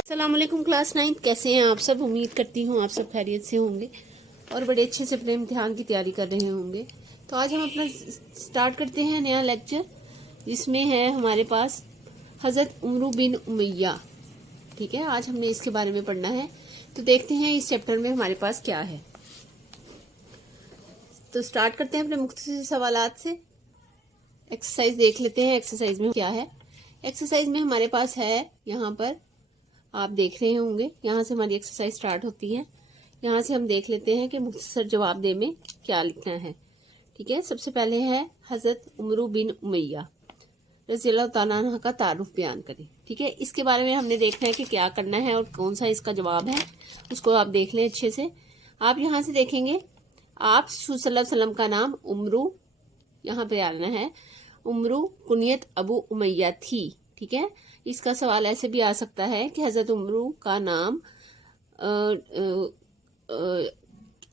अस्सलामुअलैकुम क्लास 9 कैसे हैं आप सब। उम्मीद करती हूँ आप सब खैरियत से होंगे और बड़े अच्छे से अपने इम्तिहान की तैयारी कर रहे होंगे। तो आज हम अपना स्टार्ट करते हैं नया लेक्चर, जिसमें है हमारे पास हज़रत उमरू बिन उमैया। ठीक है, आज हमने इसके बारे में पढ़ना है। तो देखते हैं इस चैप्टर में हमारे पास क्या है। तो स्टार्ट करते हैं अपने मुख्तसर सवालात से। एक्सरसाइज देख लेते हैं एक्सरसाइज में क्या है। एक्सरसाइज में हमारे पास है, यहाँ पर आप देख रहे होंगे, यहाँ से हमारी एक्सरसाइज स्टार्ट होती है। यहाँ से हम देख लेते हैं कि मुख्तसर जवाब दे में क्या लिखना है। ठीक है, सबसे पहले है हज़रत उमरू बिन उमैया रज़ियल्लाहु ताला अन्हु का तारुफ बयान करें। ठीक है, इसके बारे में हमने देखना है कि क्या करना है और कौन सा इसका जवाब है, उसको आप देख लें अच्छे से। आप यहाँ से देखेंगे, आप सल्लल्लाहु अलैहि वसल्लम का नाम उमरू, यहाँ पे आना है उमरू कुनियत अबू उमैया थी। ठीक है, इसका सवाल ऐसे भी आ सकता है कि हज़रत उमरू का नाम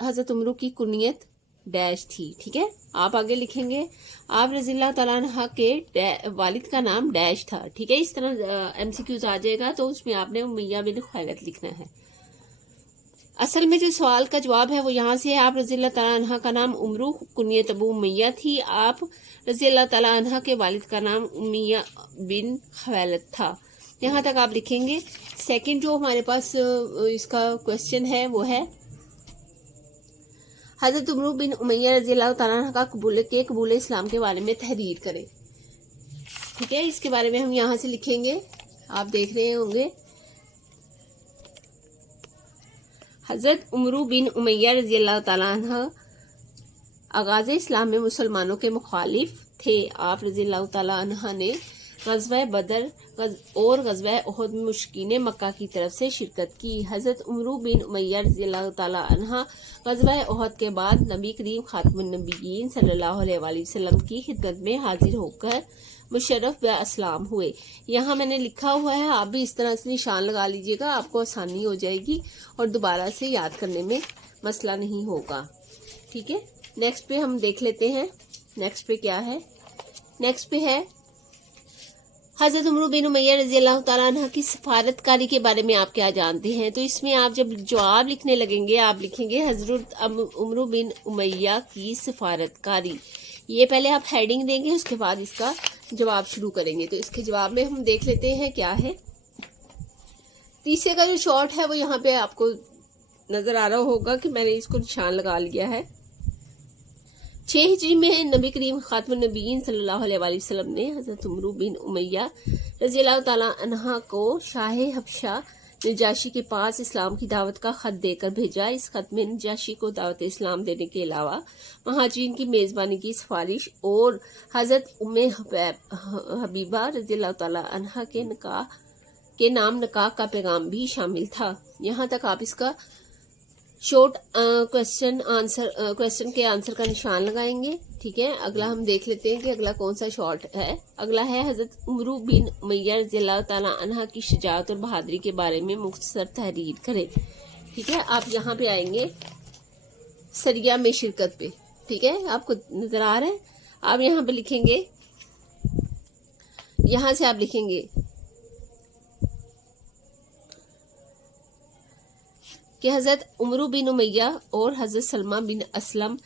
हज़रत उमरू की कुनियत डैश थी। ठीक है, आप आगे लिखेंगे आप रज़ियल्लाहु ताला अन्हा के वालिद का नाम डैश था। ठीक है, इस तरह एमसीक्यूज आ जाएगा, तो उसमें आपने उमैया बिन खुवैलिद लिखना है। असल में जो सवाल का जवाब है वो यहाँ से है, आप रज़ियल्लाहु ताला अन्हा का नाम उमरू कुनियत अबू उमैया थी। आप रज़ियल्लाहु ताला अन्हा के वालिद का नाम उमैया बिन खुवैलिद था। यहाँ तक आप लिखेंगे। सेकंड जो हमारे पास इसका क्वेश्चन है वो है हज़रत उमरू बिन उमैया रज़ियल्लाहु ताला अन्हा का कबूल इस्लाम के बारे में तहरीर करें। ठीक है, इसके बारे में हम यहाँ से लिखेंगे, आप देख रहे होंगे। हज़रत उमरू बिन उमैया रज़ियल्लाहु ताला अन्हा आगाज़ इस्लाम में मुसलमानों के मुखालिफ थे। आप रज़ियल्लाहु ताला अन्हा ने ग़ज़वा बदर और ग़ज़वा उहद में मुशरिकीन मक्का की तरफ से शिरकत की। हज़रत उमरू बिन उमैया रज़ियल्लाहु ताला अन्हा ग़ज़वा उहद के बाद नबी करीम खातमुन नबिय्यीन सल्लल्लाहु अलैहि वसल्लम की खिदमत में हाजिर होकर मुशर्रफ व अस्लाम हुए। यहाँ मैंने लिखा हुआ है, आप भी इस तरह से निशान लगा लीजिएगा, आपको आसानी हो जाएगी और दोबारा से याद करने में मसला नहीं होगा। ठीक है, नेक्स्ट पे हम देख लेते हैं। नेक्स्ट पे क्या है, नेक्स्ट पे है हज़रत उमरू बिन उमैया रज़ियल्लाहु ताला अन्हा की सफारतकारी के बारे में आप क्या जानते हैं। तो इसमें आप जब जवाब लिखने लगेंगे, आप लिखेंगे हज़रत उमरू बिन उमैया की सफारतकारी। ये पहले आप हेडिंग देंगे, उसके बाद इसका जवाब शुरू करेंगे। तो इसके जवाब में हम देख लेते हैं क्या है। तीसरे का जो शॉर्ट है वो यहाँ पे आपको नजर आ रहा होगा कि मैंने इसको निशान लगा लिया है। 6 हिजरी में नबी करीम खातमुन नबिय्यीन सल्लल्लाहु अलैहि वसल्लम ने हज़रत उमरू बिन उमैया रज़ियल्लाहु ताला अन्हा को शाह हबशा नजाशी के पास इस्लाम की दावत का खत देकर भेजा। इस खत में नजाशी को दावत इस्लाम देने के अलावा महाजिरीन की मेज़बानी की सिफारिश और हज़रत उम्मे हबीबा रज़ियल्लाहु ताला अन्हा के नाम निकाह का पैगाम भी शामिल था। यहाँ तक आप इसका शॉर्ट क्वेश्चन के आंसर का निशान लगाएंगे। ठीक है, अगला हम देख लेते हैं कि अगला कौन सा शॉर्ट है। अगला है हज़रत उमरू बिन उमैया रज़ियल्लाहु ताला अन्हा की शुजाअत और बहादुरी के बारे में मुख्तसर तहरीर करें। ठीक है, आप यहाँ पे आएंगे सरिया में शिरकत पे। ठीक है, आपको नजर आ रहा है, आप यहाँ पे लिखेंगे, यहाँ से आप लिखेंगे कि हज़रत उमरू बिन उमैया और हज़रत सलमा बिन असलम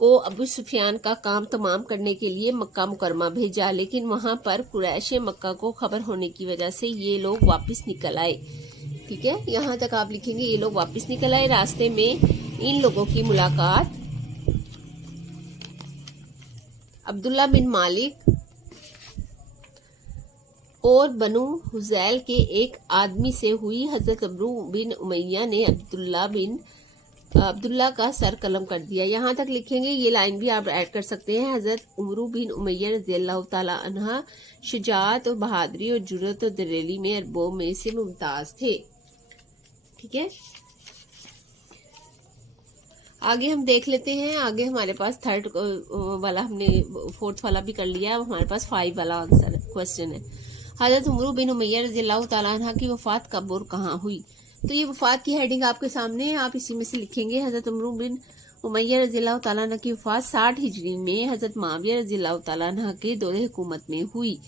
को अबू सुफियान का काम तमाम करने के लिए मक्का मुकरमा भेजा, लेकिन वहां पर कुरैश मक्का को खबर होने की वजह से ये लोग वापस निकल आए। ठीक है, यहाँ तक आप लिखेंगे ये लोग वापस निकल आए। रास्ते में इन लोगों की मुलाकात अब्दुल्ला बिन मालिक और बनु हुज़ैल के एक आदमी से हुई। हज़रत उमरू बिन उमैया ने अब्दुल्ला का सर कलम कर दिया। यहाँ तक लिखेंगे, ये लाइन भी आप ऐड कर सकते हैं। हज़रत उमरू बिन उमैया रज़ियल्लाहु ताला अन्हा शुजाअत और बहादुरी और जुर्रत और दलेरी में अरबों में से मुमताज थे। ठीक है, आगे हम देख लेते हैं। आगे हमारे पास थर्ड वाला, हमने फोर्थ वाला भी कर लिया है, हमारे पास 5 वाला आंसर क्वेश्चन है। हज़रत उमरू बिन उमैया रज़ियल्लाहु ताला अन्हा की वफ़ात कब और कहाँ हुई। तो ये वफ़ात की हेडिंग आपके सामने है, आप इसी में से लिखेंगे हज़रत उमरू बिन उमैया रज़ी अल्लाह तआला अन्हा की वफ़ात 60 हिजरी में हज़रत मुआविया रज़ी अल्लाह तआला अन्हा के दौरे हुकूमत में हुई।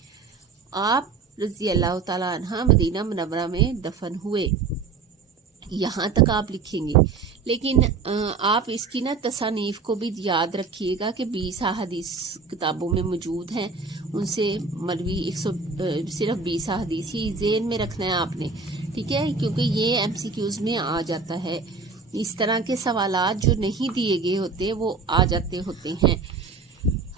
आप रज़ी अल्लाह तआला अन्हा मदीना मुनव्वरा में दफन हुए। यहाँ तक आप लिखेंगे, लेकिन आप इसकी ना तसानीफ को भी याद रखिएगा कि 20 अहादीस किताबों में मौजूद हैं, उनसे मरवी सिर्फ 20 अहादीस ही ज़हन में रखना है आपने, ठीक है, क्योंकि ये MCQs में आ जाता है। इस तरह के सवालात जो नहीं दिए गए होते वो आ जाते होते हैं।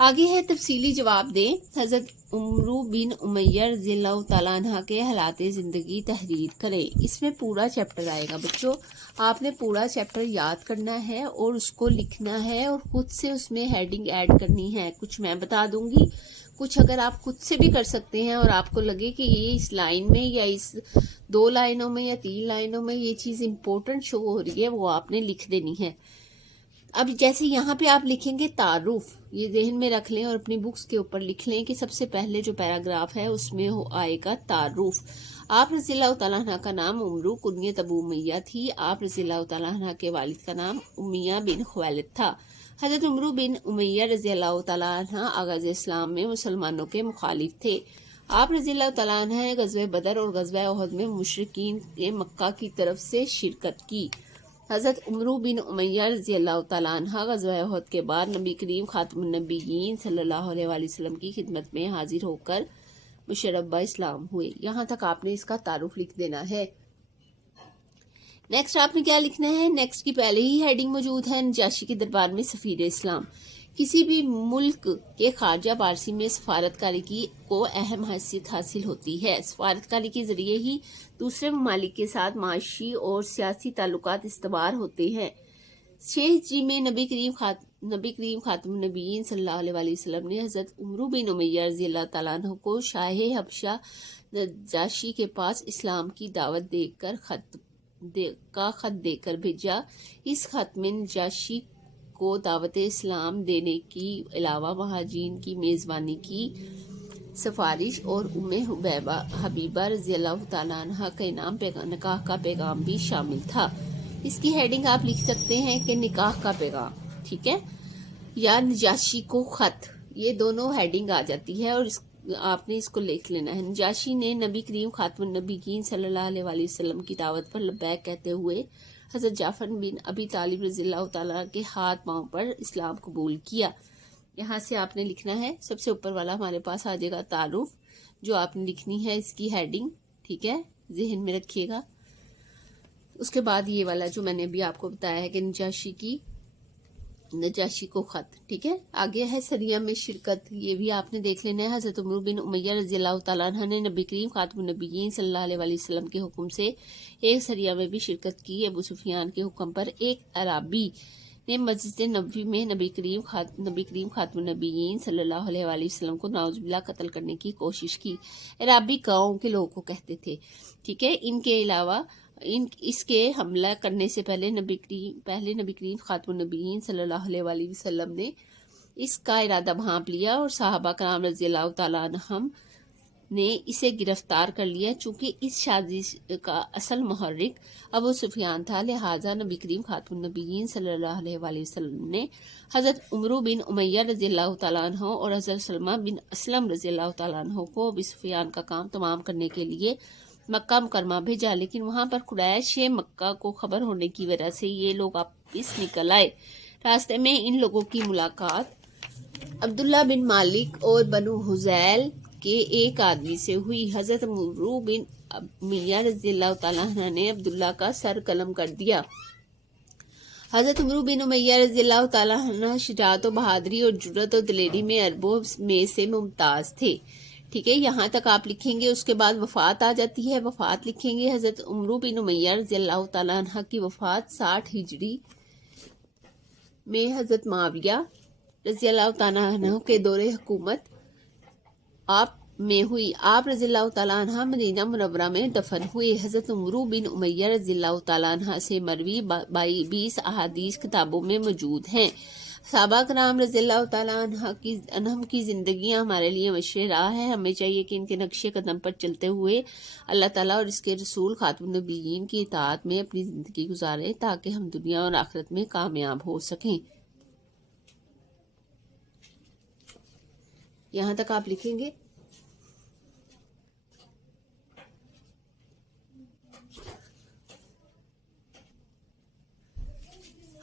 आगे है तफसीली जवाब दें। हज़रत उमरू बिन उमैया रज़ियल्लाहु ताला अन्हा के हालात ज़िंदगी तहरीर करें। इसमें पूरा चैप्टर आएगा बच्चों, आपने पूरा चैप्टर याद करना है और उसको लिखना है और खुद से उसमें हेडिंग ऐड करनी है। कुछ मैं बता दूंगी, कुछ अगर आप खुद से भी कर सकते हैं और आपको लगे कि ये इस लाइन में या इस 2 लाइनों में या 3 लाइनों में ये चीज़ इम्पोर्टेंट शो हो रही है, वो आपने लिख देनी है। अब जैसे यहाँ पे आप लिखेंगे तारुफ, ये ज़हन में रख लें और अपनी बुक्स के ऊपर लिख लें कि सबसे पहले जो पैराग्राफ है उसमें आएगा तारुफ। आप रज़ियल्लाहु तआला अन्हा का नाम उमरू कुनियत अबू उमैया थी। आप रज़ियल्लाहु तआला अन्हा के वालिद का नाम उमैया बिन खुवैलिद था। हज़रत उमरू बिन उमैया रज़ियल्लाहु तआला अन्हा आगाज़ इस्लाम में मुसलमानों के मुखालिफ थे। आप रज़ियल्लाहु तआला अन्हा ने ग़ज़वे बदर और ग़ज़वे उहद में मुशरिकीन के मक्का की तरफ से शिरकत की। हज़रत उमरू बिन उमैया रज़ियल्लाहु तआला अन्हा ग़ज़वा उहद के बाद नबी करीम खातमुन नबिय्यीन सल्लल्लाहु अलैहि वसल्लम की खिदमत में हाजिर होकर मुशर्रफ इस्लाम हुए। यहाँ तक आपने इसका तारुफ लिख देना है। नेक्स्ट आपने क्या लिखना है, नेक्स्ट की पहले ही हेडिंग मौजूद है, नजाशी के दरबार में सफ़ीर इस्लाम। किसी भी मुल्क के खारजा पारसी में सफारतकारी की को अहम हैसियत हासिल होती है। सफारतकारी के ज़रिए ही दूसरे ममालिक के साथ माशी और सियासी ताल्लुकात इस्तवार होते हैं। 6 हिजरी में नबी करीम खातमुन नबिय्यीन सल्लल्लाहु अलैहि वसल्लम ने हज़रत उमरू बिन उमैया रज़ियल्लाहु तआला अन्हु को शाह हबशा नजाशी के पास इस्लाम की दावत देकर खत देकर भेजा। इस खत में नजाशी को दावत इस्लाम देने की अलावा महाजीन की मेज़बानी की सिफारिश और उम्मे हबीबा रज़ियल्लाहु तआला अन्हा के नाम निकाह का पैगाम भी शामिल था। इसकी हेडिंग आप लिख सकते हैं कि निकाह का पैगाम, ठीक है, या नजाशी को खत, ये दोनों हेडिंग आ जाती है और आपने इसको लिख लेना है। नजाशी ने नबी करीम खातमुन नबिय्यीन सल्लल्लाहु अलैहि वसल्लम की दावत पर लब्बैक कहते हुए हज़रत जाफ़र बिन अबी तालिब रज़ियल्लाहु ताला के हाथ पांव पर इस्लाम कबूल किया। यहाँ से आपने लिखना है, सबसे ऊपर वाला हमारे पास आ जाएगा तारुफ, जो आपने लिखनी है इसकी हेडिंग, ठीक है, जहन में रखिएगा। उसके बाद ये वाला जो मैंने अभी आपको बताया है कि नजाशी को खत, ठीक है। आगे है सरिया में शिरकत, ये भी आपने देख लेना है। हज़रत उमरू बिन उमैया रज़ियल्लाहु तआला अन्हा ने नबी करीम खातमुन नबिय्यीन सल्लल्लाहु अलैहि वसल्लम के हुक्म से एक सरिया में भी शिरकत की। अबू सुफियान के हुक्म पर एक अराबी ने मस्जिद नबवी में नबी करीम खातमुन नबिय्यीन सल्लल्लाहु अलैहि वसल्लम को नाउज़ुबिल्लाह कत्ल करने की कोशिश की। अराबी गाँव के लोगों को कहते थे, ठीक है। इनके अलावा इसके हमला करने से पहले नबी करीम खातमुन नबिय्यीन सल्लल्लाहु अलैहि वसल्लम ने इसका इरादा भांप लिया और साहबा कराम रज़ियल्लाहु तआला अन्हुम ने इसे गिरफ्तार कर लिया। चूंकि इस साजिश का असल मुहर्रिक अबू सुफियान था, लिहाजा नबी करीम खातमुन नबिय्यीन सल्लल्लाहु अलैहि वसल्लम ने हज़रत उमरू बिन उमैया रज़ियल्लाहु तआला अन्हु और हज़रत सलमा बिन असलम रज़ियल्लाहु तआला अन्हु को अबू सुफियान का काम तमाम करने के लिए मक्का मुकरमा भेजा। लेकिन वहां पर कुरैश मक्का को खबर होने की वजह से ये लोग वापस निकल आए। रास्ते में इन लोगों की मुलाकात अब्दुल्ला बिन मालिक और बनु हुज़ैल के एक आदमी से हुई। हज़रत उमरू बिन उमैया रज़ियल्लाहु तआला अन्हु ने अब्दुल्ला का सर कलम कर दिया। हज़रत उमरू बिन उमैया रज़ियल्लाहु तआला अन्हु शुजाअत और बहादुरी और जुर्रत और दिलेरी में अरबों में से मुमताज़ थे, ठीक है। यहाँ तक आप लिखेंगे। उसके बाद वफ़ात आ जाती है, वफ़ात लिखेंगे। हज़रत उमरू बिन उमैया रज़ियल्लाहु तआला अन्हा की वफ़ात 60 हिजरी में हज़रत मुआविया रज़ियल्लाहु तआला अन्हु के दौरे हुकूमत आप में हुई। आप रज़ियल्लाहु तआला अन्हा मदीना मुनव्वरा में दफन हुए। हज़रत उमरू बिन उमैया रज़ियल्लाहु तआला अन्हा से मरवी 20 अहादीस किताबों में मौजूद हैं। صحابہ کرام رضی اللہ تعالیٰ عنہم کی زندگیاں ہمارے لیے مشرِ راہ ہے. ہمیں چاہیے کہ ان کے نقش قدم پر چلتے ہوئے اللہ تعالیٰ اور اس کے رسول خاتم النبیین کی اطاعت میں اپنی زندگی گزاریں تاکہ ہم دنیا اور آخرت میں کامیاب ہو سکیں. یہاں تک آپ لکھیں گے.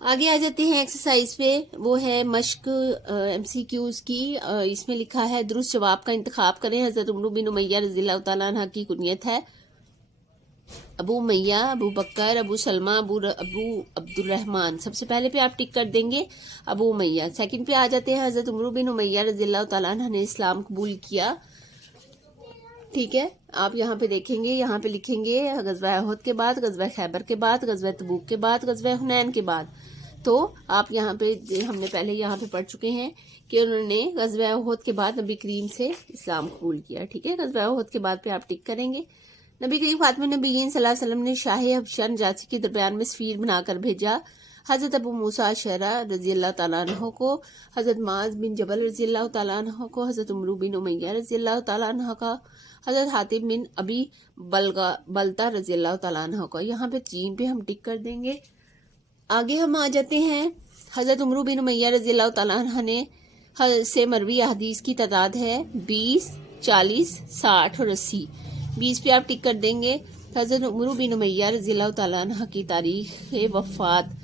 آگے آ جاتے ہیں ایکسرسائز پہ. وہ ہے مشق ایم سی کیوز کی. اس میں لکھا ہے درست جواب کا انتخاب کریں. حضرت عمرو بن امیہ رضی اللہ تعالیٰ عنہ کی کنیت ہے ابو امیہ، ابو بکر، ابو سلمہ، ابو عبد الرحمن. سب سے پہلے پہ آپ ٹک کر دیں گے ابو امیہ. سیکنڈ پہ آ جاتے ہیں حضرت عمرو بن امیہ رضی اللہ تعالیٰ عنہ نے اسلام قبول کیا. ٹھیک ہے، آپ یہاں پہ دیکھیں گے، یہاں پہ لکھیں گے غزوہ احد کے بعد، غزوہ خیبر کے بعد، غزوہ تبوک کے بعد، غزوہ حنین کے بعد. تو آپ یہاں پہ ہم نے پہلے یہاں پہ پڑھ چکے ہیں کہ انہوں نے غزوہ احد کے بعد نبی کریم سے اسلام قبول کیا. ٹھیک ہے، غزوہ احد کے بعد پہ آپ ٹک کریں گے. نبی کریم خاتم النبیین صلی اللہ علیہ وسلم نے شاہ حبشہ نجاشی کے درمیان میں سفیر بنا کر بھیجا. حضرت ابو موسیٰ اشعری رضی اللہ تعالیٰ عنہ کو، حضرت معاذ بن جبل رضی اللہ تعالیٰ عنہ کو، حضرت عمرو بن امیہ رضی اللہ تعالیٰ عنہ کا، حضرت حاتب بن ابی بلتہ رضی اللہ تعالیٰ عنہ کا. یہاں پہ 3 پہ ہم ٹک کر دیں گے. آگے ہم آ جاتے ہیں حضرت عمرو بن امیہ رضی اللہ تعالیٰ عنہ نے سے مروی احادیث کی تعداد ہے 20، 40، 60 اور 80. 20 پہ آپ ٹک کر دیں گے. حضرت عمرو بن امیہ رضی اللہ تعالیٰ عنہ کی تاریخ وفات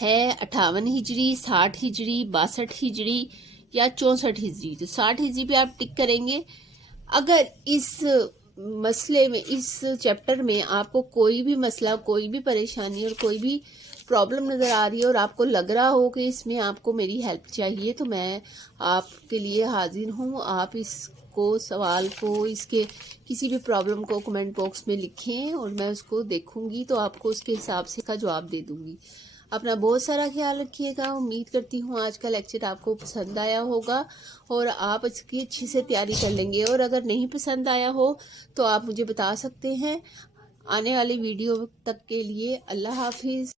ہے 58 ہجری، 60 ہجری، 62 ہجری یا 64 ہجری. تو 60 ہجری پہ آپ ٹک کریں گے. اگر اس مسئلے میں، اس چیپٹر میں آپ کو کوئی بھی مسئلہ، کوئی بھی پریشانی اور کوئی بھی پرابلم نظر آ رہی ہے اور آپ کو لگ رہا ہو کہ اس میں آپ کو میری ہیلپ چاہیے، تو میں آپ کے لیے حاضر ہوں. آپ اس کو، سوال کو، اس کے کسی بھی پرابلم کو کمنٹ باکس میں لکھیں اور میں اس کو دیکھوں گی تو آپ کو اس کے حساب سے کا جواب دے دوں گی. اپنا بہت سارا خیال رکھیے گا. امید کرتی ہوں آج کا لیکچر آپ کو پسند آیا ہوگا اور آپ اس کی اچھی سے تیاری کر لیں گے. اور اگر نہیں پسند آیا ہو تو آپ مجھے بتا سکتے ہیں. آنے والی ویڈیو تک کے لیے اللہ حافظ.